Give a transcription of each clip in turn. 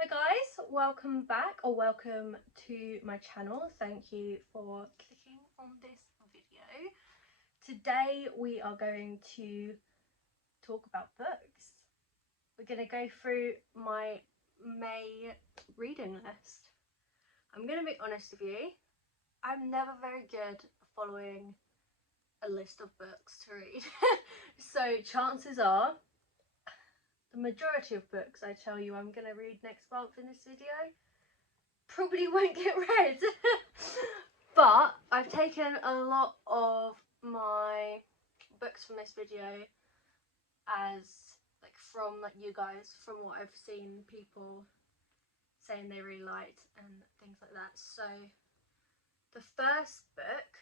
Hi guys, welcome back or welcome to my channel. Thank you for clicking on this video. Today we are going to talk about books. We're going to go through my May reading list. I'm going to be honest with you, I'm never very good at following a list of books to read. So chances are the majority of books I tell you I'm going to read next month in this video probably won't get read. But I've taken a lot of my books from this video as from you guys, from what I've seen people saying they really liked and things like that. So the first book,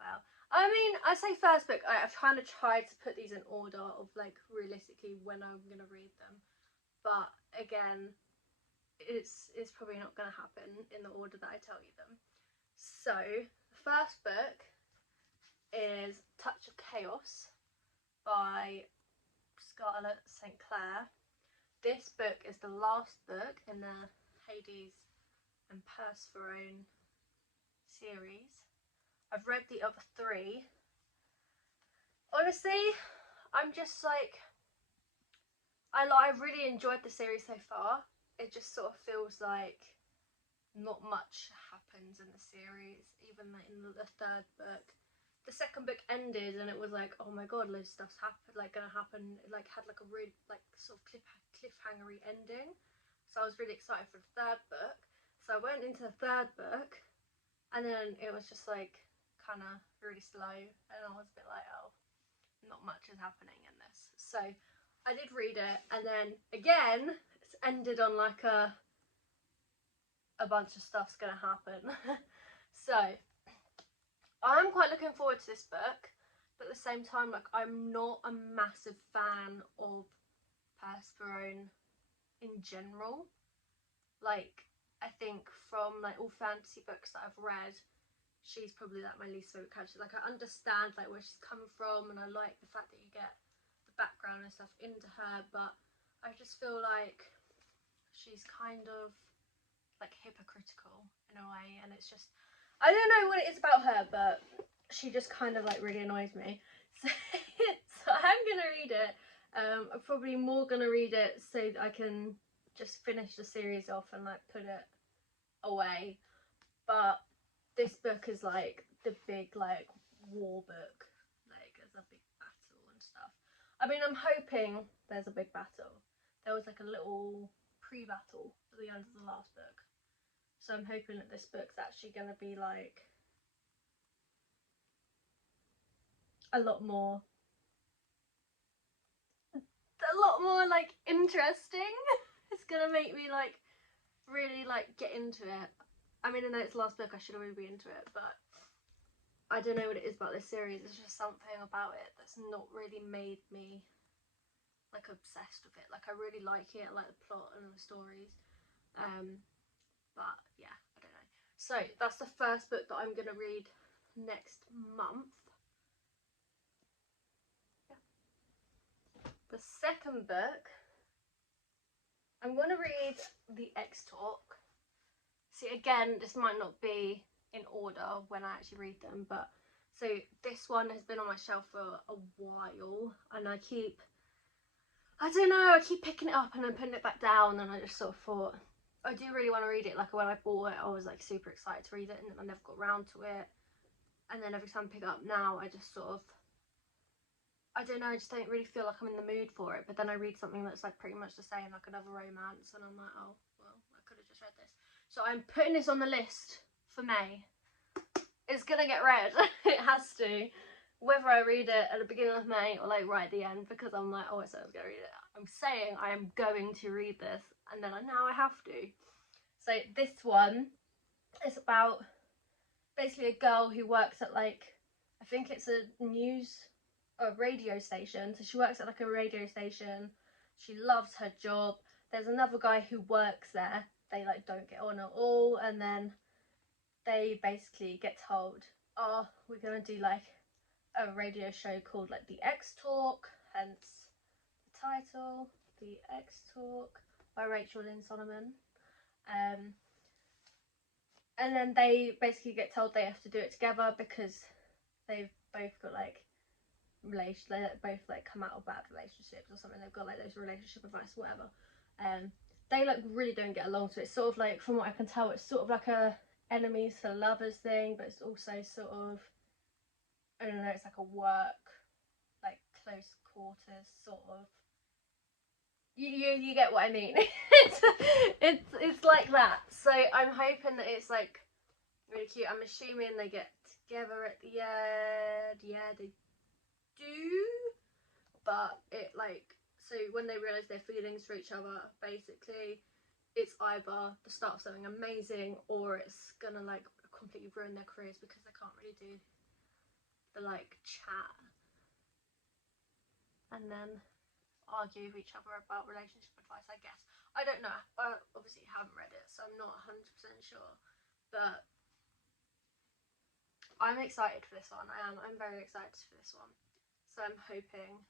well, I mean, I say first book, I've kind of tried to put these in order of realistically when I'm going to read them, but again, it's probably not going to happen in the order that I tell you them. So the first book is Touch of Chaos by Scarlett St. Clair. This book is the last book in the Hades and Persephone series. I've read the other three. Honestly, I'm just I really enjoyed the series so far. It just sort of feels like not much happens in the series, even in the third book. The second book ended and it was like, oh my god, loads of stuff's gonna happen. It had a really sort of cliffhangery ending. So I was really excited for the third book. So I went into the third book and then it was just kind of really slow, and I was a bit like, oh, not much is happening in this. So I did read it, and then again it's ended on a bunch of stuff's gonna happen. So I'm quite looking forward to this book, but at the same time, I'm not a massive fan of Persephone in general. I think from all fantasy books that I've read, she's probably my least favourite character. I understand where she's coming from, and I like the fact that you get the background and stuff into her, but I just feel like she's kind of hypocritical in a way, and it's just, I don't know what it is about her, but she just kind of really annoys me. So I'm gonna read it. I'm probably more gonna read it so that I can just finish the series off and put it away. But this book is the big war book, there's a big battle and stuff. I mean, I'm hoping there's a big battle. There was a little pre-battle at the end of the last book, so I'm hoping that this book's actually going to be a lot more interesting. It's gonna make me really get into it. I mean, I know it's the last book, I should already be into it, but I don't know what it is about this series. It's just something about it that's not really made me obsessed with it. I really like it, I like the plot and the stories, but yeah, I don't know. So that's the first book that I'm gonna read next month. Yeah. The second book, I'm gonna read The X Talk. See, again, this might not be in order when I actually read them, but so this one has been on my shelf for a while, and I keep picking it up and then putting it back down, and I just sort of thought, I do really want to read it. When I bought it, I was super excited to read it, and then I never got around to it, and then every time I pick it up now, I just sort of, I don't know, I just don't really feel like I'm in the mood for it. But then I read something that's pretty much the same, another romance, and I'm like, oh, well, I could have just read this. So I'm putting this on the list for May. It's gonna get read. It has to. Whether I read it at the beginning of May or right at the end, because I'm oh, I said I was gonna read it. I'm saying I am going to read this, and then now I have to. So this one is about basically a girl who works at I think it's a radio station. So she works at a radio station. She loves her job. There's another guy who works there. They don't get on at all, and then they basically get told, oh, we're gonna do a radio show called The X Talk, hence the title, The X Talk. by Rachel Lynn Solomon. And then they basically get told they have to do it together because they've both got like they both like come out of bad relationships or something. They've got like those relationship advice or whatever. They like really don't get along, so it's sort of like, from what I can tell, it's sort of like a enemies to lovers thing, but it's also sort of, I don't know, it's like a work, like close quarters sort of. You get what I mean. it's like that. So I'm hoping that it's like really cute. I'm assuming they get together at the end. Yeah, they do. But it like, so when they realise their feelings for each other, basically it's either the start of something amazing or it's gonna like completely ruin their careers because they can't really do the like chat and then argue with each other about relationship advice, I guess. I don't know. I obviously haven't read it, so I'm not 100% sure. But I'm excited for this one. I'm very excited for this one. So I'm hoping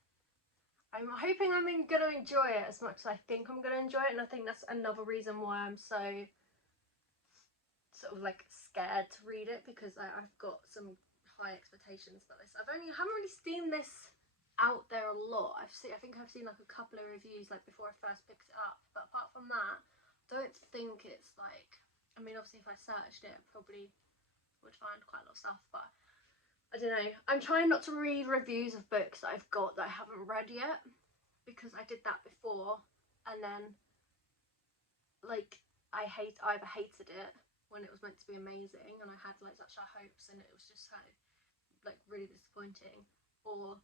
I'm going to enjoy it as much as I think I'm going to enjoy it, and I think that's another reason why I'm so sort of like scared to read it, because I've got some high expectations about this. I haven't really seen this out there a lot. I think I've seen like a couple of reviews like before I first picked it up, but apart from that, I don't think it's like, I mean obviously if I searched it I probably would find quite a lot of stuff, but I don't know. I'm trying not to read reviews of books that I've got that I haven't read yet, because I did that before and then like I either hated it when it was meant to be amazing and I had like such high hopes and it was just kind of like really disappointing, or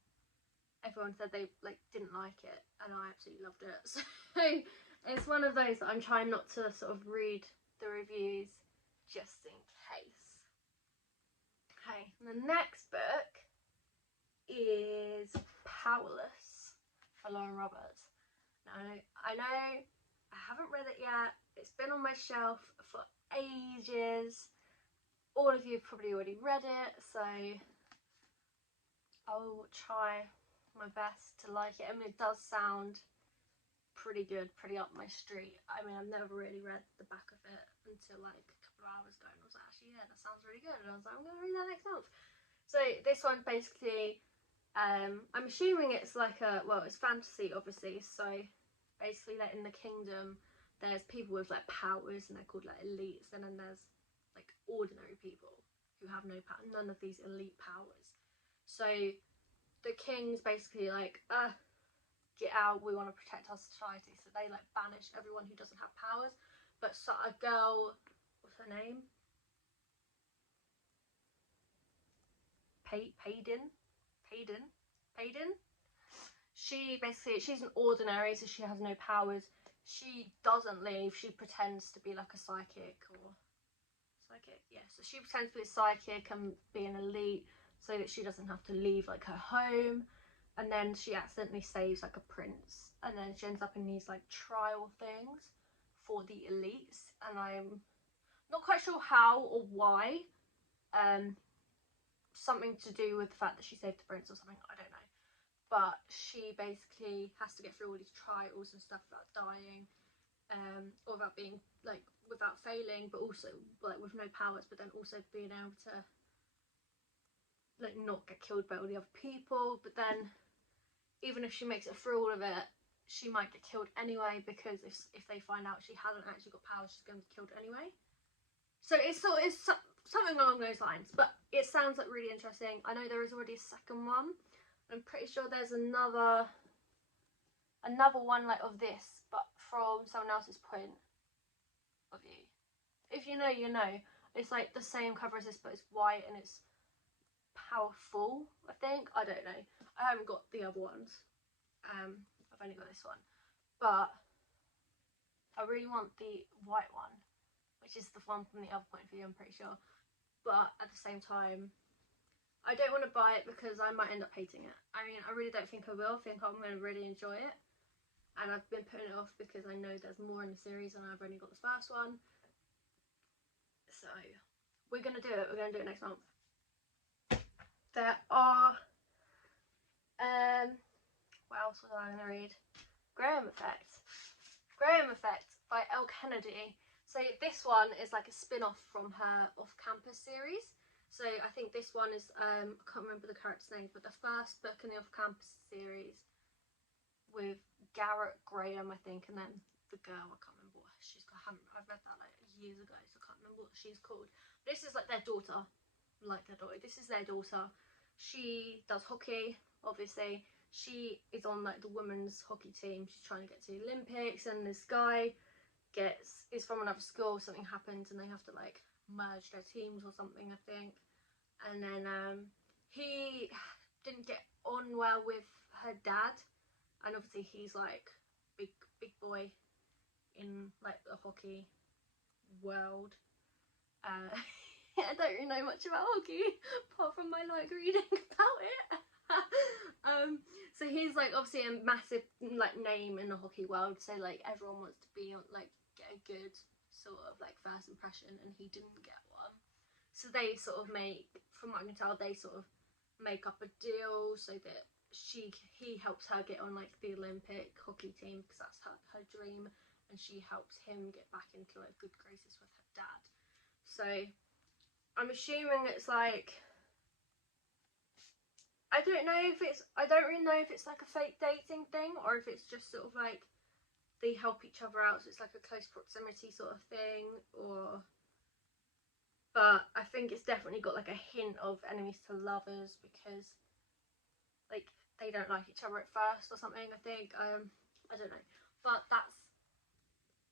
everyone said they like didn't like it and I absolutely loved it. So it's one of those that I'm trying not to sort of read the reviews just in case. Okay, the next book is Powerless by Lauren Roberts. Now, I know I haven't read it yet. It's been on my shelf for ages. All of you have probably already read it, so I'll try my best to like it. I mean, it does sound pretty good, pretty up my street. I mean, I've never really read the back of it until like a couple of hours ago, and I was like, actually, yeah, that sounds really good. And I was like, I'm going to read that next month. So this one basically, I'm assuming it's like a, well, it's fantasy obviously, so basically like in the kingdom there's people with like powers and they're called like elites, and then there's like ordinary people who have no power, none of these elite powers. So the king's basically like, get out, we want to protect our society, so they like banish everyone who doesn't have powers. But so a girl, what's her name, Payden, she basically, she's an ordinary, so she has no powers. She doesn't leave, she pretends to be like a psychic, yeah, so she pretends to be a psychic and be an elite so that she doesn't have to leave like her home. And then she accidentally saves like a prince, and then she ends up in these like trial things for the elites, and I'm not quite sure how or why. Something to do with the fact that she saved the prince or something, I don't know. But she basically has to get through all these trials and stuff without dying, or without being like, without failing, but also like with no powers, but then also being able to like not get killed by all the other people. But then even if she makes it through all of it, she might get killed anyway, because if they find out she hasn't actually got powers, she's going to be killed anyway. So it's something along those lines, but it sounds like really interesting. I know there is already a second one. I'm pretty sure there's another one like of this, but from someone else's point of view. If you know, you know. It's like the same cover as this, but it's white and it's powerful, I think. I don't know. I haven't got the other ones. I've only got this one. But I really want the white one, which is the one from the other point of view, I'm pretty sure. But at the same time, I don't want to buy it because I might end up hating it. I mean, I really don't think I will. I think I'm going to really enjoy it. And I've been putting it off because I know there's more in the series and I've only got the first one. So we're going to do it. We're going to do it next month. There are, what else was I going to read? Graham Effect. Graham Effect by Elle Kennedy. So this one is like a spin-off from her off-campus series. So I think this one is, I can't remember the character's name, but the first book in the off-campus series with Garrett Graham, I think, and then the girl, I can't remember what she's called. I've read that like years ago, so I can't remember what she's called. This is like their daughter, This is their daughter. She does hockey, obviously. She is on like the women's hockey team. She's trying to get to the Olympics, and this guy is from another school. Something happens, and they have to like merge their teams or something, I think. And then he didn't get on well with her dad, and obviously he's like big boy in like the hockey world. I don't really know much about hockey apart from my like reading about it. So he's like obviously a massive like name in the hockey world, so like everyone wants to be like get a good sort of like first impression, and he didn't get one. So they sort of make, from what I can tell, they sort of make up a deal so that he helps her get on like the Olympic hockey team, because that's her dream, and she helps him get back into like good graces with her dad. So I'm assuming it's like, I don't really know if it's like a fake dating thing, or if it's just sort of like they help each other out, so it's like a close proximity sort of thing, but I think it's definitely got like a hint of enemies to lovers, because like they don't like each other at first or something, I think. I don't know, but that's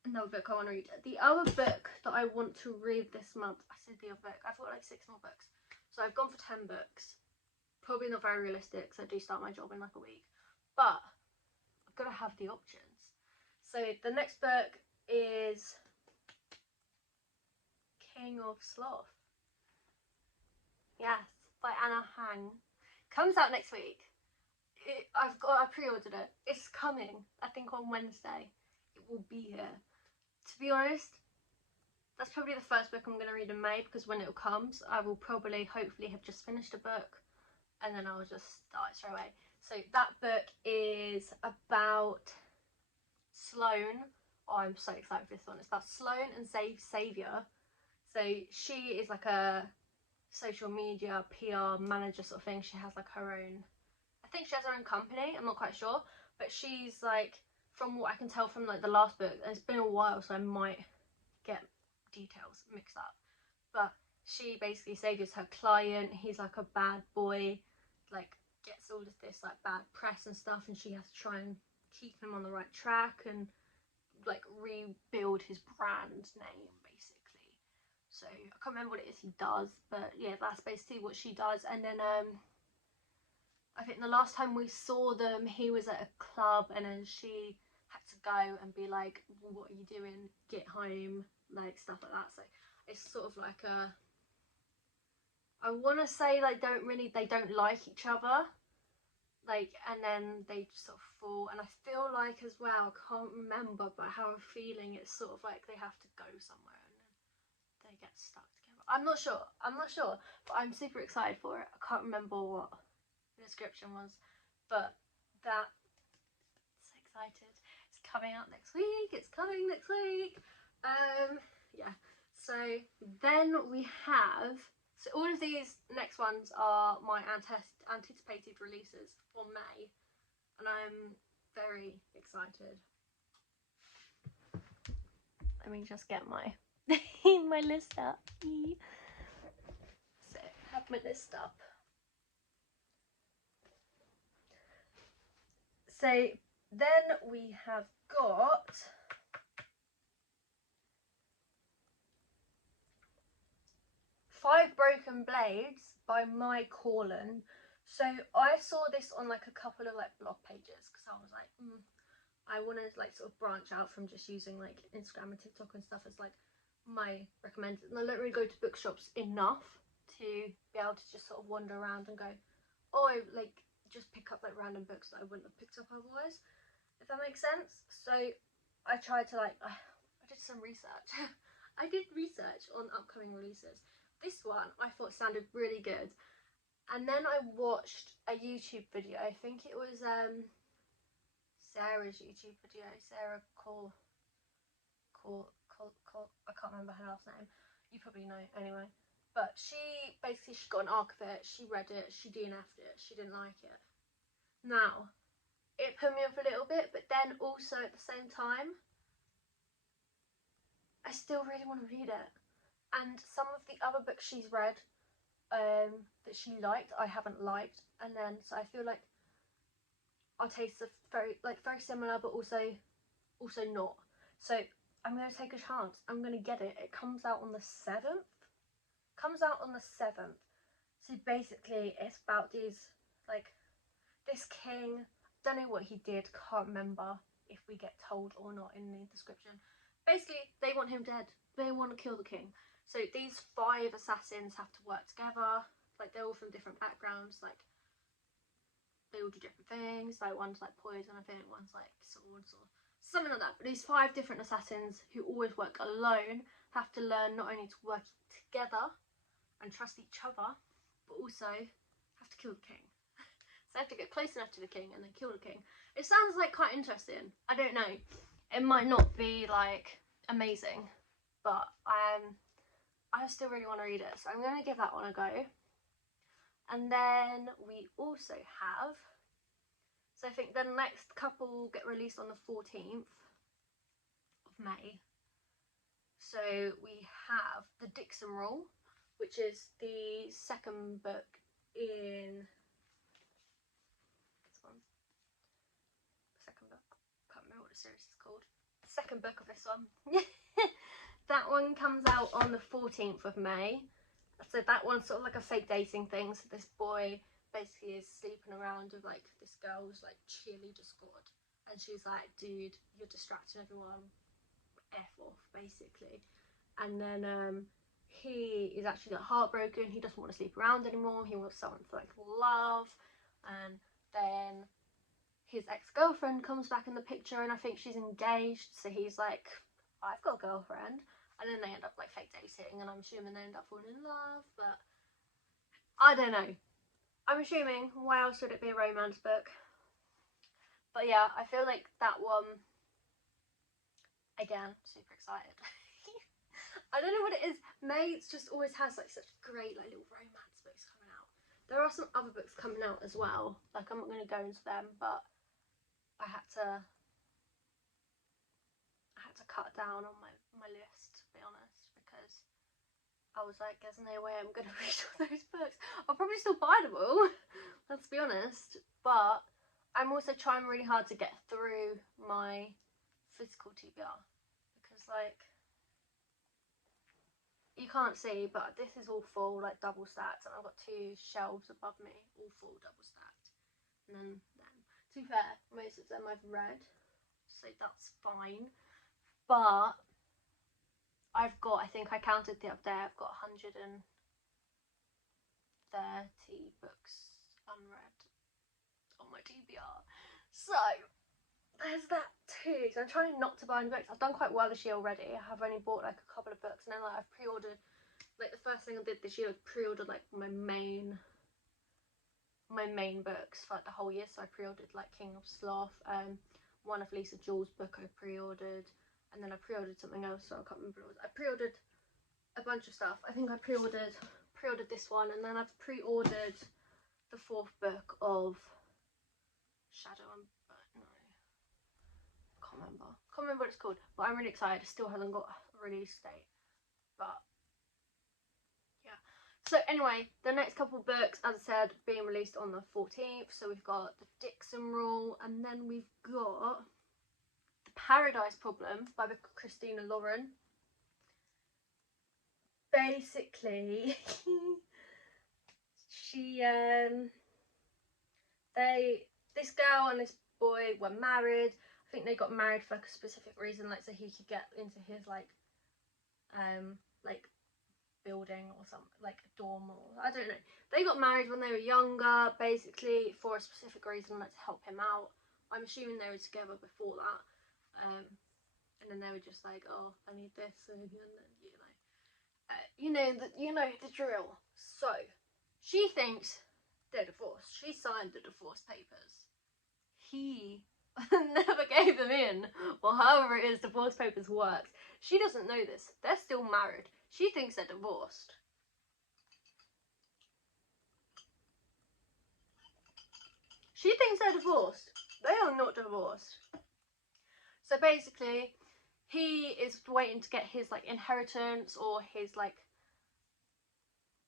another book I want to read. The other book that I want to read this month, I said the other book, I've got like 6 more books, so I've gone for 10 books. Probably not very realistic, because I do start my job in like a week, but I've got to have the options. So the next book is King of Sloth. Yes, by Huang. Comes out next week. I pre-ordered it. It's coming, I think, on Wednesday. It will be here. To be honest, that's probably the first book I'm going to read in May, because when it comes, I will probably, hopefully, have just finished a book, and then I'll just start it straight away. So that book is about Sloane. Oh, I'm so excited for this one. It's about Sloane and Saviour. So she is like a social media PR manager sort of thing. She has like her own, I think she has her own company, I'm not quite sure, but she's like, from what I can tell from like the last book, it's been a while, so I might get details mixed up, but she basically Saviour's her client. He's like a bad boy, like gets all of this like bad press and stuff, and she has to try and keep him on the right track and like rebuild his brand name basically. So I can't remember what it is he does, but yeah, that's basically what she does. And then I think the last time we saw them, he was at a club, and then she had to go and be like, what are you doing, get home, like stuff like that. So it's sort of like a, I want to say like they don't like each other, like, and then they just sort of fall. And I feel like as well, I can't remember, but I have a feeling it's sort of like they have to go somewhere and then they get stuck together. I'm not sure, but I'm super excited for it. I can't remember what the description was, but that, so excited. It's coming out next week. Yeah, so then we have, so all of these next ones are my anticipated releases for May, and I'm very excited. Let me just get my my list up. So have my list up. So then we have got Five Broken Blades by Corland. So I saw this on like a couple of like blog pages, because I was like, I want to like sort of branch out from just using like Instagram and TikTok and stuff as like my recommended, and I don't really go to bookshops enough to be able to just sort of wander around and go, oh, like just pick up like random books that I wouldn't have picked up otherwise, if that makes sense. So I tried to like, I did some research. I did research on upcoming releases. This one I thought sounded really good, and then I watched a YouTube video. I think it was Sarah's YouTube video, Sarah Call I can't remember her last name. You probably know anyway. But she got an arc of it. She read it. She DNF'd it. She didn't like it. Now, it put me off a little bit, but then also at the same time, I still really want to read it. And some of the other books she's read that she liked, I haven't liked. And then, so I feel like our tastes are very similar, but also not. So I'm going to take a chance. I'm going to get it. It comes out on the 7th. So basically it's about these, like, this king, don't know what he did, can't remember if we get told or not in the description. Basically, they want him dead. They want to kill the king. So these 5 assassins have to work together. Like, they're all from different backgrounds. Like, they all do different things. Like, one's like poison, I think. One's like swords or something like that. But these 5 different assassins who always work alone have to learn not only to work together and trust each other, but also have to kill the king. So they have to get close enough to the king and then kill the king. It sounds like quite interesting. I don't know. It might not be like amazing, but I still really want to read it. So I'm going to give that one a go. And then we also have, so I think the next couple get released on the 14th of May. So we have the Dixon Rule, which is the second book in this one. Second book. Can't remember what the series is called. Second book of this one. That one comes out on the 14th of May. So that one's sort of like a fake dating thing. So this boy basically is sleeping around with like this girl who's like cheerleader squad, and she's like, dude, you're distracting everyone, F off, basically. And then he is actually like heartbroken. He doesn't want to sleep around anymore. He wants someone to like love. And then his ex-girlfriend comes back in the picture, and I think she's engaged. So he's like, I've got a girlfriend. And then they end up like fake dating, and I'm assuming they end up falling in love, but I don't know. I'm assuming, why else would it be a romance book? But yeah, I feel like that one, again, super excited. I don't know what it is. May just always has like such great like little romance books coming out. There are some other books coming out as well. Like, I'm not going to go into them, but I had to cut down on my list, to be honest, because I was like, there's no way I'm going to read all those books. I'll probably still buy them all, let's be honest, but I'm also trying really hard to get through my physical TBR, because like, you can't see, but this is all full, like double stacked, and I've got 2 shelves above me, all full, double stacked. And then to be fair, most of them I've read, so that's fine. But I've got, I think I counted the other day, I've got 130 books unread on my TBR. So there's that too. So I'm trying not to buy any books. I've done quite well this year already. I have only bought like a couple of books, and then like I've pre-ordered, like the first thing I did this year was pre-ordered like my main books for like the whole year. So I pre-ordered like King of Sloth, one of Lisa Jewell's book I pre-ordered. And then I pre-ordered something else, so I can't remember what it was. I pre-ordered a bunch of stuff. I think I pre-ordered this one, and then I've pre-ordered the 4th book of Shadow and no, can't remember what it's called. But I'm really excited. It still hasn't got a release date, but yeah. So anyway, the next couple of books, as I said, being released on the 14th. So we've got the Dixon Rule, and then we've got Paradise Problem by Christina Lauren. Basically, this girl and this boy were married. I think they got married for like a specific reason, like so he could get into his like building or something, like a dorm, or I don't know. They got married when they were younger, basically for a specific reason, like to help him out. I'm assuming they were together before that. And then they were just like, oh, I need this, and then you know the drill. So she thinks they're divorced. She signed the divorce papers. He never gave them in, or however it is divorce papers works. she doesn't know this. They're still married. She thinks they're divorced. She thinks they're divorced. They are not divorced. So basically, he is waiting to get his like inheritance or his like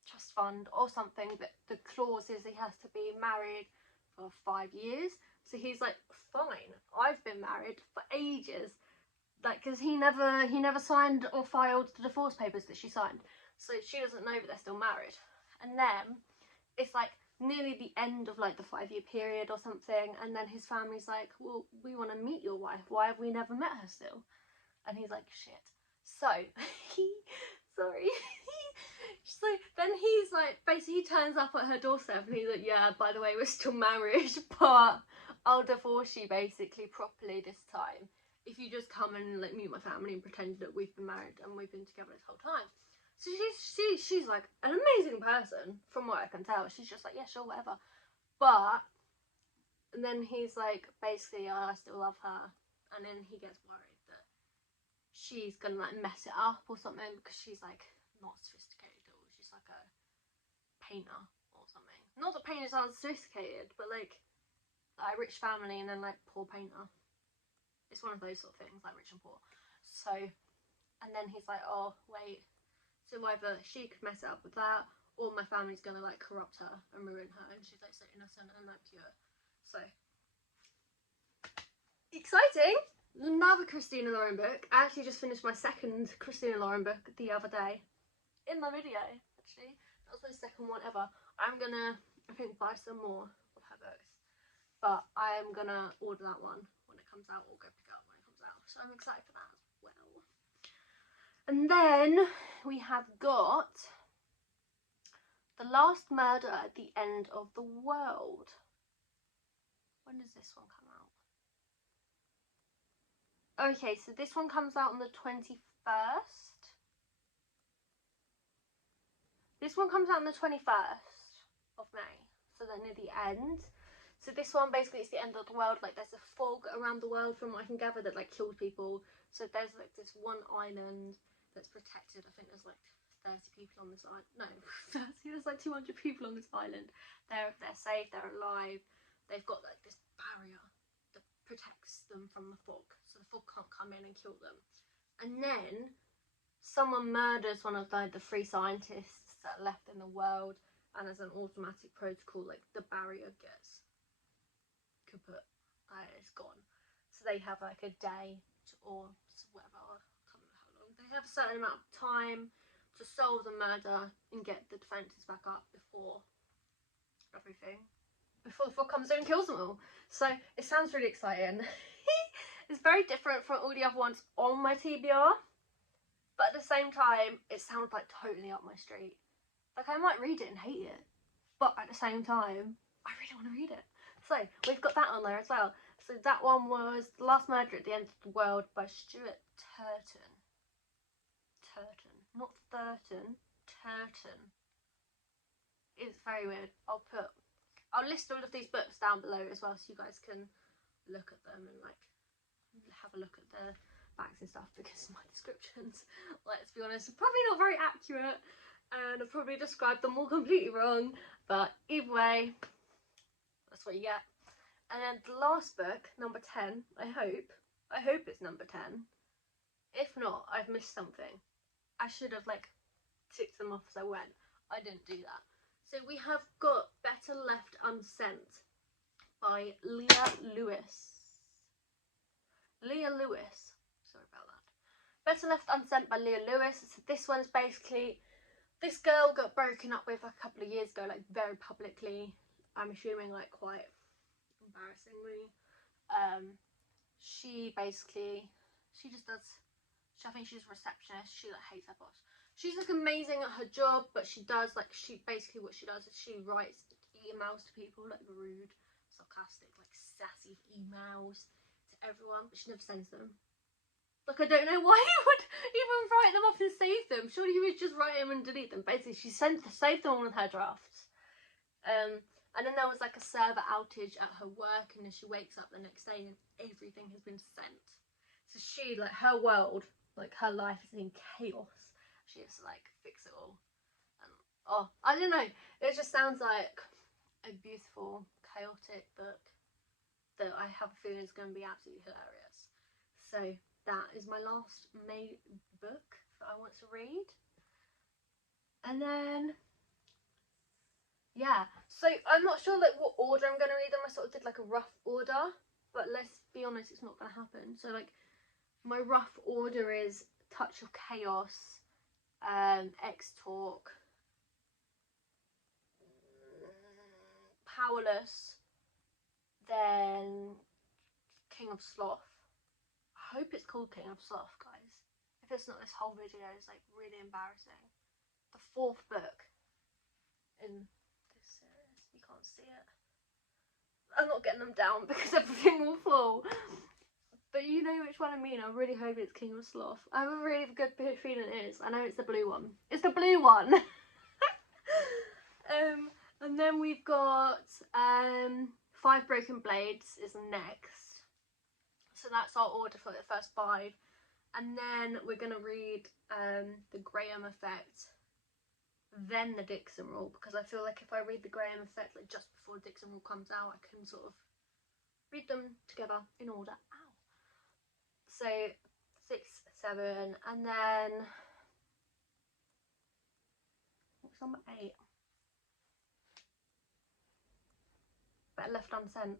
trust fund or something, but the clause is he has to be married for 5 years. So he's like, fine, I've been married for ages, like, because he never signed or filed the divorce papers that she signed, so she doesn't know that they're still married. And then it's like nearly the end of like the 5-year period or something, and then his family's like, well, we want to meet your wife, why have we never met her still? And he's like, shit. So sorry. So then he's like, basically he turns up at her doorstep and he's like, yeah, by the way, we're still married, but I'll divorce you basically properly this time if you just come and like meet my family and pretend that we've been married and we've been together this whole time. So she's like an amazing person from what I can tell. She's just like, yeah, sure, whatever. But and then he's like, basically, I still love her, and then he gets worried that she's gonna like mess it up or something because she's like not sophisticated at all. She's like a painter or something. Not that painters aren't sophisticated, but like a rich family and then like poor painter. It's one of those sort of things, like rich and poor. So, and then he's like, oh wait, so either she could mess it up with that, or my family's gonna like corrupt her and ruin her, and she's like so innocent and like pure. So exciting! Another Christina Lauren book. I actually just finished my second Christina Lauren book the other day in my video. Actually, that was my second one ever. I'm gonna, I think, buy some more of her books, but I'm gonna order that one when it comes out, or go pick it up when it comes out. So I'm excited for that as well. And then we have got The Last Murder at the End of the World. When does this one come out? Okay, so this one comes out on the 21st. This one comes out on the 21st of May, so they're near the end. So this one basically is the end of the world. Like there's a fog around the world from what I can gather that like kills people. So there's like this one island that's protected. I think there's like 30 people on this island. No, 30, there's like 200 people on this island. They're safe, they're alive. They've got like this barrier that protects them from the fog, so the fog can't come in and kill them. And then someone murders one of like the 3 scientists that are left in the world, and as an automatic protocol, like the barrier gets kaput, it's gone. So they have like a day or whatever, I can't remember how long. They have a certain amount of time to solve the murder and get the defences back up before the fog comes in and kills them all. So it sounds really exciting. It's very different from all the other ones on my TBR, but at the same time it sounds like totally up my street. Like I might read it and hate it, but at the same time I really want to read it. So we've got that on there as well. So that one was The Last Murder at the End of the World by Stuart Turton. Turton, not Thurton, Turton. It's very weird. I'll list all of these books down below as well, so you guys can look at them and like have a look at the backs and stuff, because my descriptions, let's be honest, are probably not very accurate, and I've probably described them all completely wrong, but either way, that's what you get. And then the last book, number 10, I hope it's number 10. If not, I've missed something. I should have like ticked them off as I went. I didn't do that. So we have got Better Left Unsent by Leah Lewis. Sorry about that. Better Left Unsent by Leah Lewis. So this one's basically, this girl got broken up with a couple of years ago, like very publicly. I'm assuming like quite embarrassingly. I think she's a receptionist. She like hates her boss. She's like amazing at her job, but she does like, what she does is she writes emails to people, like rude, sarcastic, like sassy emails to everyone, but she never sends them. Like I don't know why he would even write them off and save them. Surely he would just write them and delete them. Basically, she saved them on with her drafts. And then there was like a server outage at her work, and then she wakes up the next day and everything has been sent. So she, like, her world, like her life is in chaos. She has to like fix it all. And oh, I don't know. It just sounds like a beautiful, chaotic book that I have a feeling is going to be absolutely hilarious. So that is my last May book that I want to read. And then, yeah, so I'm not sure like what order I'm going to read them. I sort of did like a rough order, but let's be honest, it's not going to happen. So like my rough order is Touch of Chaos, X Talk, Powerless, then King of Sloth. I hope it's called King of Sloth, guys. If it's not, this whole video is like really embarrassing. The 4th book in this series. You can't see it. I'm not getting them down because everything will fall. But you know which one I mean. I really hope it's King of Sloth. I have a really good feeling it is. I know it's the blue one. It's the blue one. And then we've got 5 Broken Blades is next. So that's our order for the first 5. And then we're going to read The Graham Effect, then The Dixon Rule, because I feel like if I read The Graham Effect like just before Dixon Rule comes out, I can sort of read them together in order. Ow. So 6, 7, and then what's number 8? Better Left Unsent.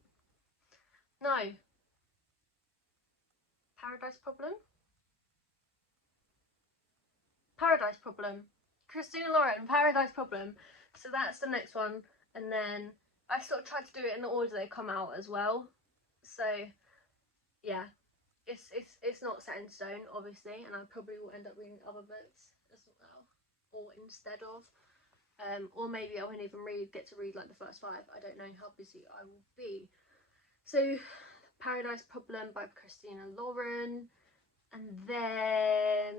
No. Paradise Problem? Paradise Problem. Christina Lauren, Paradise Problem. So that's the next one. And then I sort of tried to do it in the order they come out as well. So yeah, it's not set in stone, obviously, and I probably will end up reading other books as well, or instead of. Or maybe I won't even get to read like the first 5. I don't know how busy I will be. So Paradise Problem by Christina Lauren, and then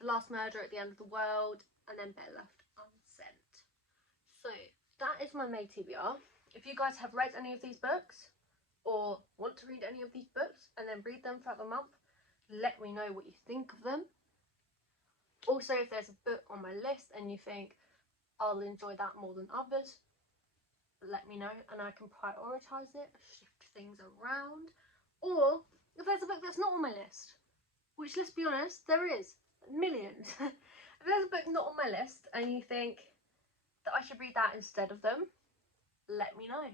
The Last Murder at the End of the World, and then Better Left Unsent. So that is my May TBR. If you guys have read any of these books, or want to read any of these books and then read them throughout the month, let me know what you think of them. Also, if there's a book on my list and you think I'll enjoy that more than others, let me know and I can prioritise it, shift things around. Or if there's a book that's not on my list, which, let's be honest, there is millions. If there's a book not on my list and you think that I should read that instead of them, let me know.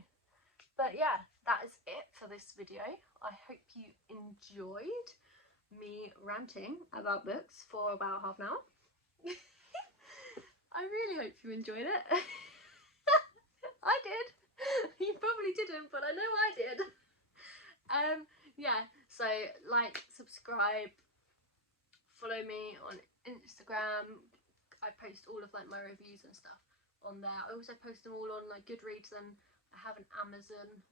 But yeah, that is it for this video. I hope you enjoyed me ranting about books for about half an hour. I really hope you enjoyed it. I did. You probably didn't, but I know I did. Yeah, so like, subscribe, follow me on Instagram. I post all of like my reviews and stuff on there. I also post them all on like Goodreads, and I have an Amazon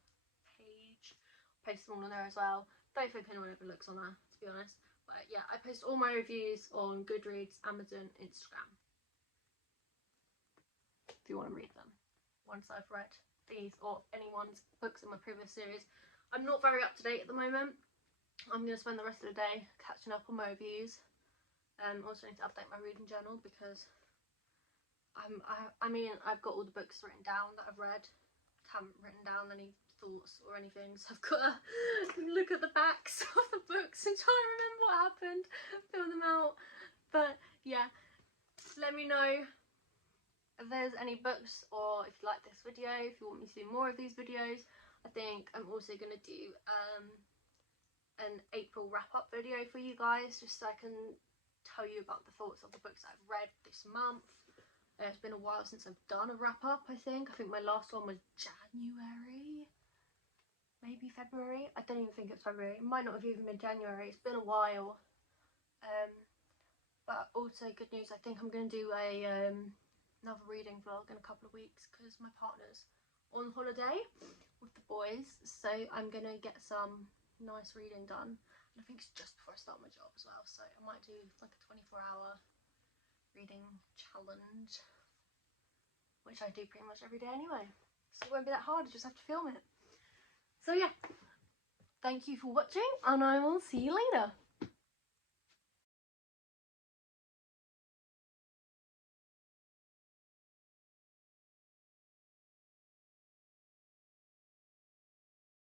page. Post them all on there as well. Don't think anyone ever looks on there, to be honest. But yeah, I post all my reviews on Goodreads, Amazon, Instagram. If you want to read them once I've read these or anyone's books in my previous series. I'm not very up to date at the moment. I'm going to spend the rest of the day catching up on my reviews. Also need to update my reading journal because I mean, I've got all the books written down that I've read. Haven't written down any thoughts or anything, so I've got to look at the backs of the books and try and remember what happened, fill them out. But yeah, let me know if there's any books, or if you like this video, if you want me to do more of these videos. I think I'm also going to do an April wrap-up video for you guys, just so I can tell you about the thoughts of the books I've read this month. It's been a while since I've done a wrap-up, I think. I think my last one was January, maybe February. I don't even think it's February. It might not have even been January. It's been a while. But also good news, I think I'm going to do another reading vlog in a couple of weeks because my partner's on holiday with the boys. So I'm going to get some nice reading done. And I think it's just before I start my job as well. So I might do like a 24-hour reading challenge, which I do pretty much every day anyway, so it won't be that hard. I just have to film it. So yeah, thank you for watching, and I will see you later.